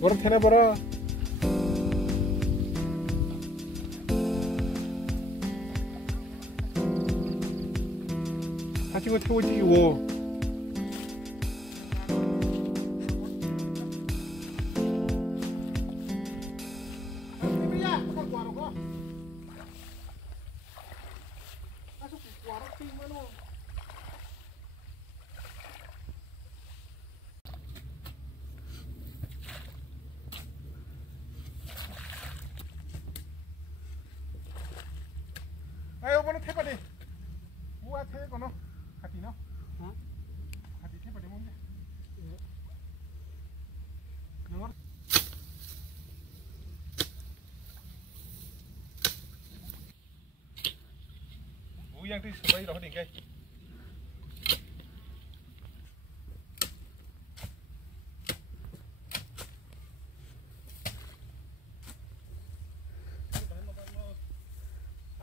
Baru kena bara. Hati gua tahu dia wo. Ayo mana tepa deh, buat teh kono, hati no, hati tepa deh mungkin. Nomor. Yang di sebelah itu nih guys.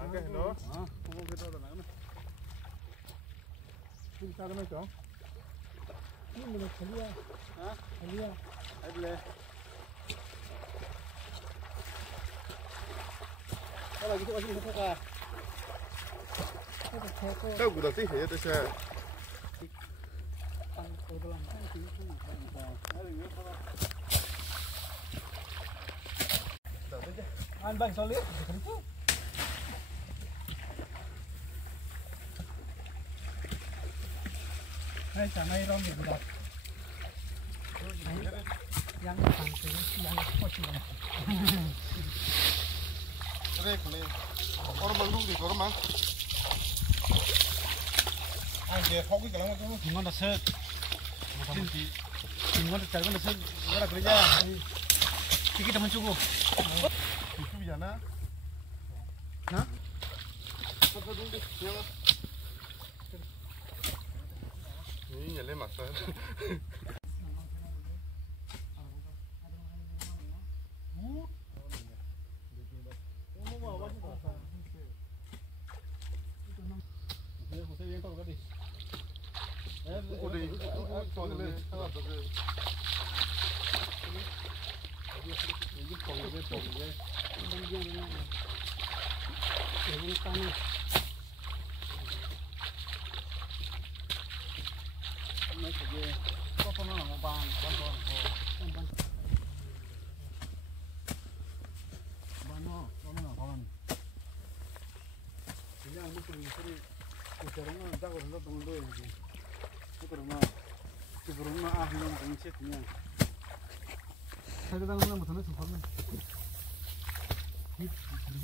Oke, no. Mau kita udah nang. Kita ada macam. Ini boleh kalian. Kalian. Ada. Kalau gitu masih bisa kah? Tahu gua sih ya tu saya. Bang solid. Hai sana irom di budak. Yang santai, yang kocil. Rek ni. Orang baru di orang mang. Dia hoki kalau macam tu. Tinggal dasar. Tinggal dasar kan dasar. Orang kerja. Sikit teman cukup. Itu biasa. Hah? Apa dulu? Ya. Ini nyale masa.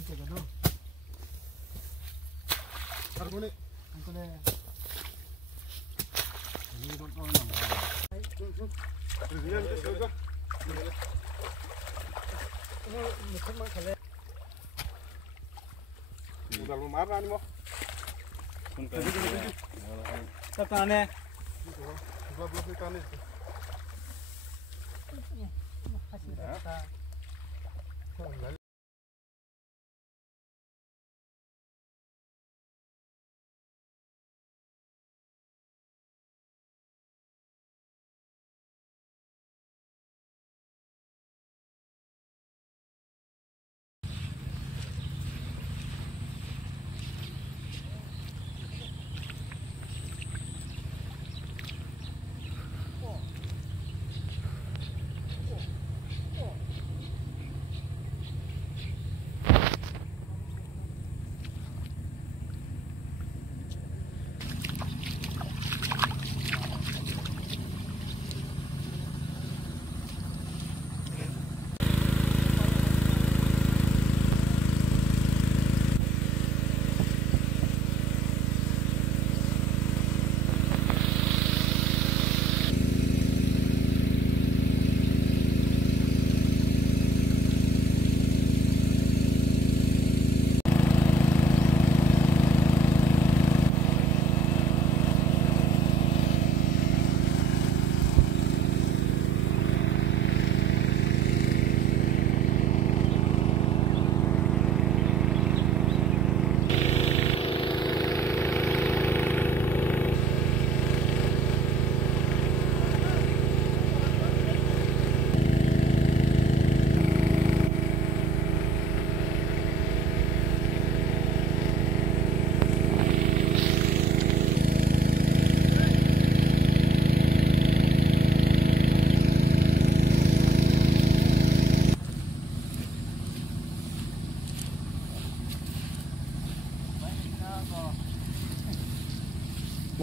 Karbone. Udah mau marah nih mau. Katanya. Belah ikan itu.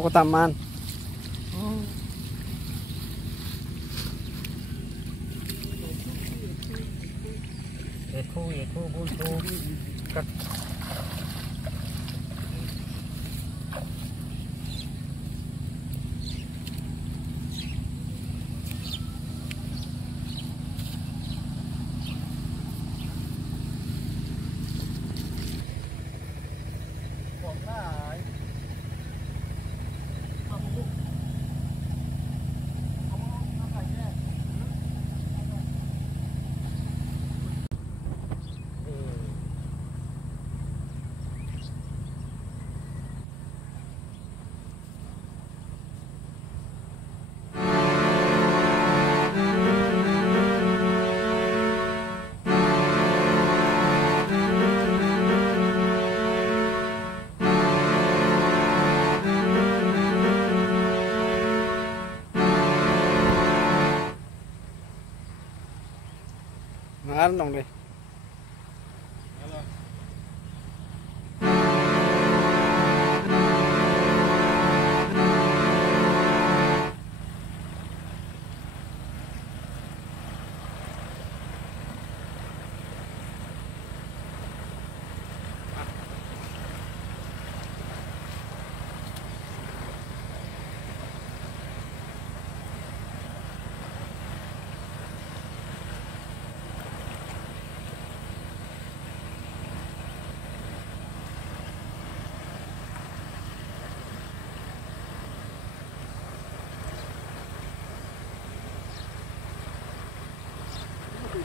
Mau ke taman. Eku buntu. Ngar dong deh.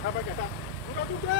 Apa kata? Buka.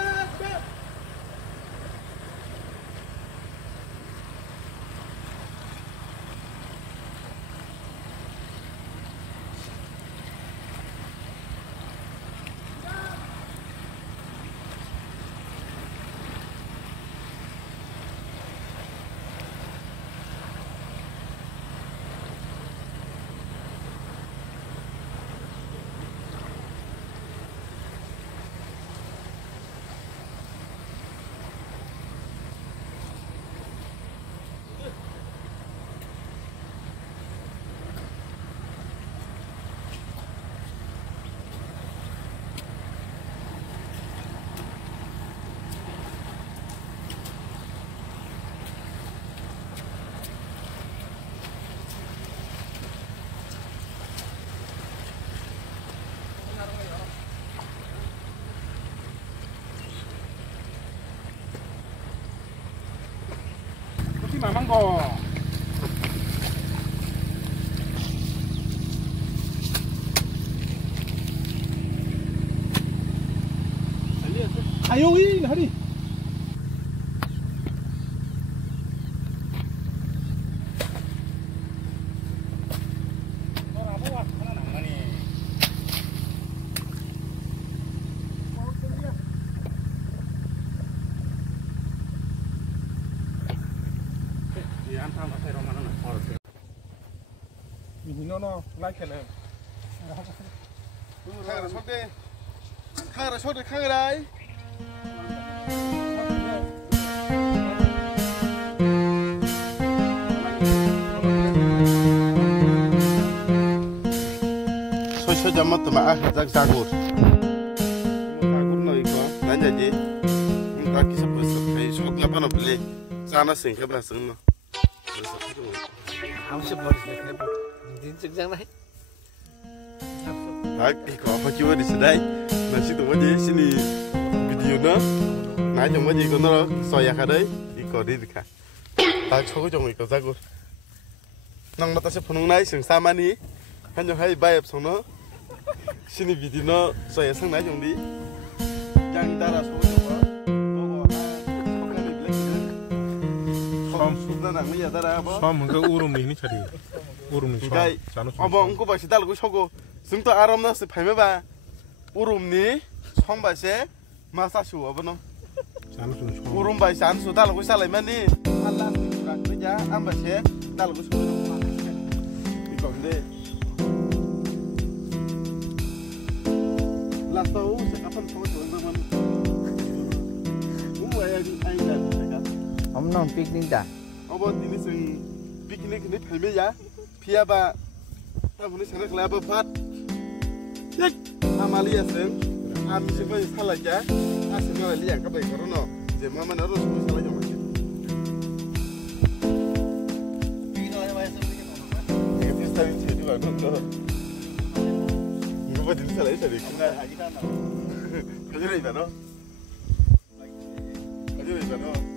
남은 거. 아요이 하리. nó lại cái này khai sót đi khai sót đi khai đây soi soi jam tụi mà jak jagur này có nãy giờ gì ta kí sắp cái sốt ngập nó bể ra nó sình cái bả sình nó không sắp bớt được cái bộ tin chắc chắn đấy có phải chưa đi sẽ đây là chỉ tụi gì xin đi video nữa nãy trong cái gì con nó soi ra đấy đi có đi được cả ta cho cái trong này có jagur năng nó ta sẽ phun này sừng sa mani hắn cho hay bay xong nó xin đi video nó soi sang nãy trong đi yang ta là số trong đó 처음은 그 우름이 있는 차리 우름이 처음 어머 응고 바시 달고 쇼고 승도 아름나스 발매바 우름니 성바세 마사슈 어버노 우름 바시 안수 달고 살라이만니 알라 수가 그자 안바세 달고 쇼고 이거 근데 라스오 세카판 소고 좋은만 우와야 아이가 내가 ông non picnic đã 어버 디니스 피크닉 니 발매야 피아바 타분이 생각라바 팟 약 아말리아스 아미시바 살라자 아스마 리앙 까바이 거로노 이제 마마나로 좀 살라자 마시 이거에 와서 이게 비슷한 제주가 그거 이거 디니스 살라이 살이 뭔가 아기다 나 가지래 이다노 가지래 이다노